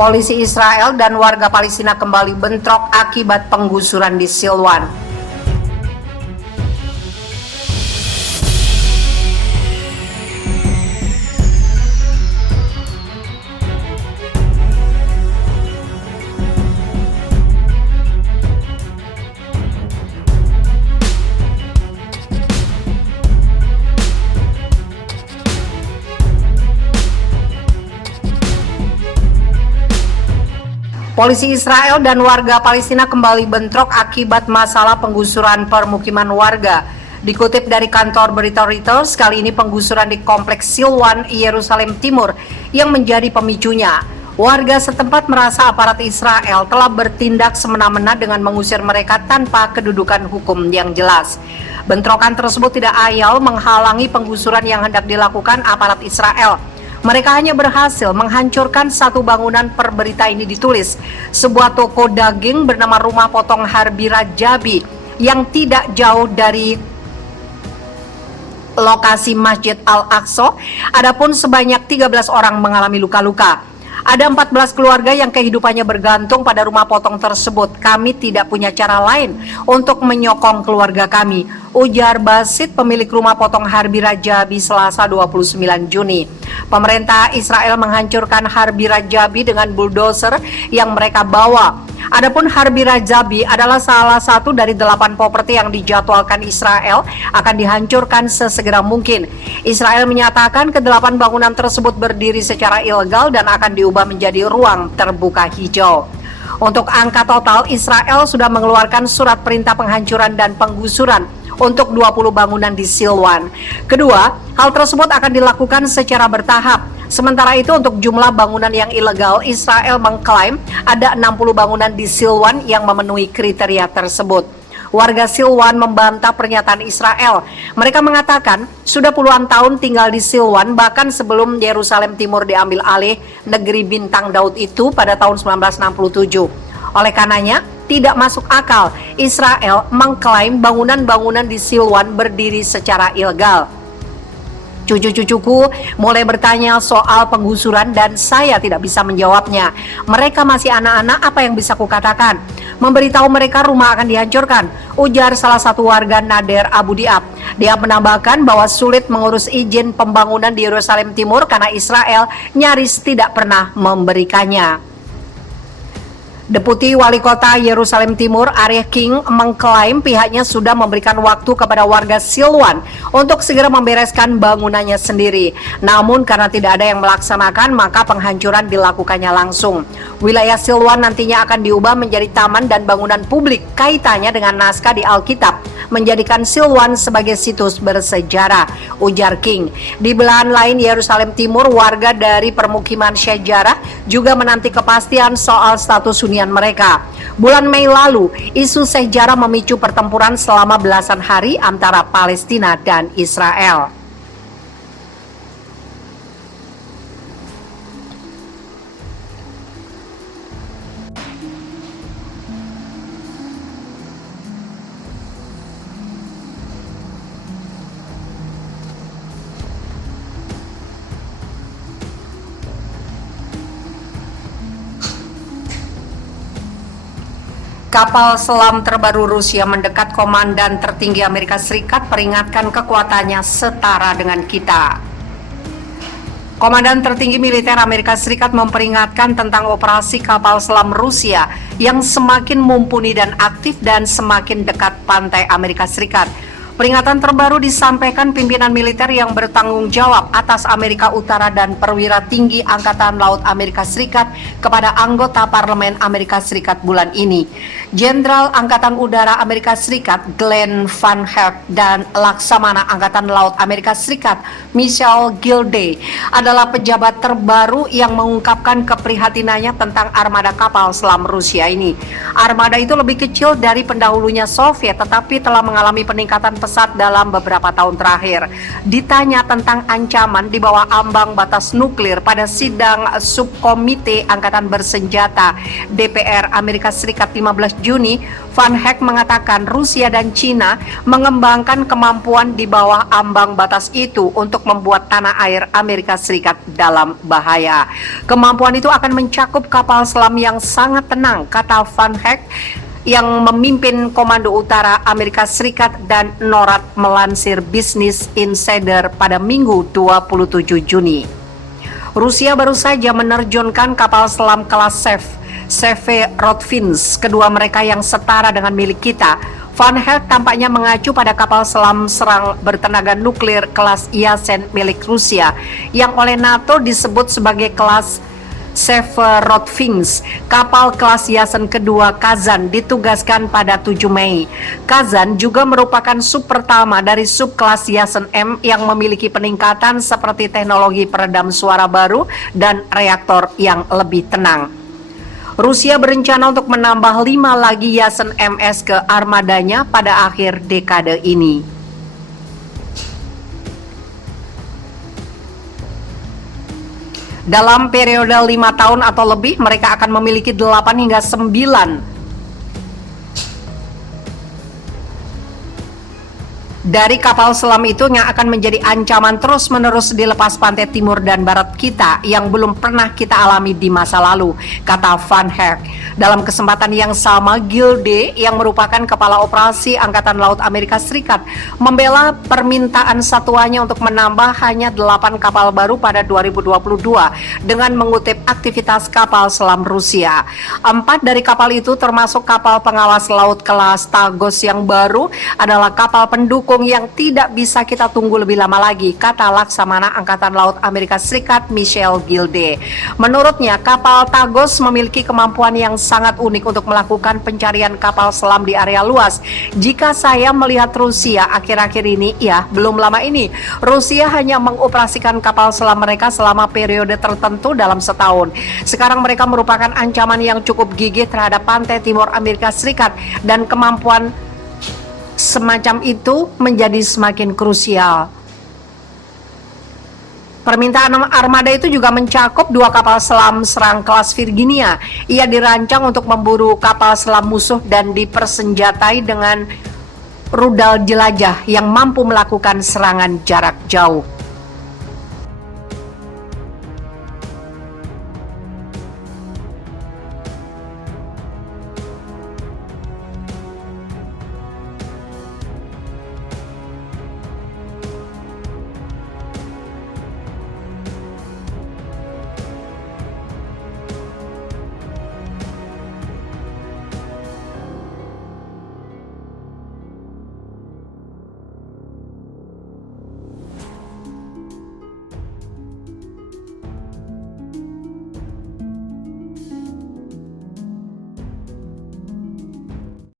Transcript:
Polisi Israel dan warga Palestina kembali bentrok akibat penggusuran di Silwan. Polisi Israel dan warga Palestina kembali bentrok akibat masalah penggusuran permukiman warga. Dikutip dari kantor berita Reuters, kali ini penggusuran di kompleks Silwan, Yerusalem Timur yang menjadi pemicunya. Warga setempat merasa aparat Israel telah bertindak semena-mena dengan mengusir mereka tanpa kedudukan hukum yang jelas. Bentrokan tersebut tidak ayal menghalangi penggusuran yang hendak dilakukan aparat Israel. Mereka hanya berhasil menghancurkan satu bangunan. Per berita ini ditulis, sebuah toko daging bernama Rumah Potong Harbi Rajabi yang tidak jauh dari lokasi Masjid Al-Aqsa. Adapun sebanyak 13 orang mengalami luka-luka. Ada 14 keluarga yang kehidupannya bergantung pada rumah potong tersebut. Kami tidak punya cara lain untuk menyokong keluarga kami, ujar Basit, pemilik rumah potong Harbi Rajabi, Selasa 29 Juni. Pemerintah Israel menghancurkan Harbi Rajabi dengan bulldozer yang mereka bawa. Adapun Harbi Rajabi adalah salah satu dari 8 properti yang dijadwalkan Israel akan dihancurkan sesegera mungkin. Israel menyatakan ke-8 bangunan tersebut berdiri secara ilegal dan akan diubah menjadi ruang terbuka hijau. Untuk angka total, Israel sudah mengeluarkan surat perintah penghancuran dan penggusuran untuk 20 bangunan di Silwan. Kedua, hal tersebut akan dilakukan secara bertahap. Sementara itu, untuk jumlah bangunan yang ilegal, Israel mengklaim ada 60 bangunan di Silwan yang memenuhi kriteria tersebut. Warga Silwan membantah pernyataan Israel. Mereka mengatakan sudah puluhan tahun tinggal di Silwan, bahkan sebelum Yerusalem Timur diambil alih negeri Bintang Daud itu pada tahun 1967. Oleh karenanya, tidak masuk akal Israel mengklaim bangunan-bangunan di Silwan berdiri secara ilegal. Cucu-cucuku mulai bertanya soal penggusuran dan saya tidak bisa menjawabnya. Mereka masih anak-anak, apa yang bisa kukatakan? Memberitahu mereka rumah akan dihancurkan, ujar salah satu warga, Nader Abu Diab. Dia menambahkan bahwa sulit mengurus izin pembangunan di Yerusalem Timur karena Israel nyaris tidak pernah memberikannya. Deputi Wali Kota Yerusalem Timur, Aryeh King, mengklaim pihaknya sudah memberikan waktu kepada warga Silwan untuk segera membereskan bangunannya sendiri. Namun karena tidak ada yang melaksanakan, maka penghancuran dilakukannya langsung. Wilayah Silwan nantinya akan diubah menjadi taman dan bangunan publik. Kaitannya dengan naskah di Alkitab menjadikan Silwan sebagai situs bersejarah, ujar King. Di belahan lain Yerusalem Timur, warga dari permukiman sejarah juga menanti kepastian soal status hunian mereka. Bulan Mei lalu, isu sejarah memicu pertempuran selama belasan hari antara Palestina dan Israel. Kapal selam terbaru Rusia mendekat. Komandan tertinggi Amerika Serikat peringatkan kekuatannya setara dengan kita. Komandan tertinggi militer Amerika Serikat memperingatkan tentang operasi kapal selam Rusia yang semakin mumpuni dan aktif dan semakin dekat pantai Amerika Serikat. Peringatan terbaru disampaikan pimpinan militer yang bertanggung jawab atas Amerika Utara dan perwira tinggi Angkatan Laut Amerika Serikat kepada anggota Parlemen Amerika Serikat bulan ini. Jenderal Angkatan Udara Amerika Serikat Glenn Van Herk dan Laksamana Angkatan Laut Amerika Serikat Michelle Gilday adalah pejabat terbaru yang mengungkapkan keprihatinannya tentang armada kapal selam Rusia ini. Armada itu lebih kecil dari pendahulunya Soviet, tetapi telah mengalami peningkatan pesat pesat dalam beberapa tahun terakhir. Ditanya tentang ancaman di bawah ambang batas nuklir pada sidang subkomite Angkatan Bersenjata DPR Amerika Serikat 15 Juni, Van Heck mengatakan Rusia dan China mengembangkan kemampuan di bawah ambang batas itu untuk membuat tanah air Amerika Serikat dalam bahaya. Kemampuan itu akan mencakup kapal selam yang sangat tenang, kata Van Heck yang memimpin Komando Utara Amerika Serikat dan NORAD melansir Business Insider pada Minggu 27 Juni. Rusia baru saja menerjunkan kapal selam kelas Severodvinsk, kedua mereka yang setara dengan milik kita. Van Heck tampaknya mengacu pada kapal selam serang bertenaga nuklir kelas Yasen milik Rusia yang oleh NATO disebut sebagai kelas Severodvinsk. Kapal kelas Yasen kedua Kazan ditugaskan pada 7 Mei. Kazan juga merupakan sub pertama dari sub kelas Yasen M yang memiliki peningkatan seperti teknologi peredam suara baru dan reaktor yang lebih tenang. Rusia berencana untuk menambah 5 lagi Yasen MS ke armadanya pada akhir dekade ini. Dalam periode 5 tahun atau lebih, mereka akan memiliki 8 hingga 9 dari kapal selam itu yang akan menjadi ancaman terus-menerus di lepas pantai timur dan barat kita yang belum pernah kita alami di masa lalu, kata Van Heck. Dalam kesempatan yang sama, Gilde yang merupakan kepala operasi Angkatan Laut Amerika Serikat membela permintaan satuannya untuk menambah hanya 8 kapal baru pada 2022 dengan mengutip aktivitas kapal selam Rusia. 4 dari kapal itu termasuk kapal pengawas laut kelas Tagos yang baru adalah kapal pendukung yang tidak bisa kita tunggu lebih lama lagi, kata Laksamana Angkatan Laut Amerika Serikat Michelle Gilde. Menurutnya, kapal Tagos memiliki kemampuan yang sangat unik untuk melakukan pencarian kapal selam di area luas. Jika saya melihat Rusia akhir-akhir ini, ya belum lama ini, Rusia hanya mengoperasikan kapal selam mereka selama periode tertentu dalam setahun. Sekarang mereka merupakan ancaman yang cukup gigih terhadap pantai timur Amerika Serikat dan kemampuan semacam itu menjadi semakin krusial. Permintaan armada itu juga mencakup 2 kapal selam serang kelas Virginia. Ia dirancang untuk memburu kapal selam musuh dan dipersenjatai dengan rudal jelajah yang mampu melakukan serangan jarak jauh.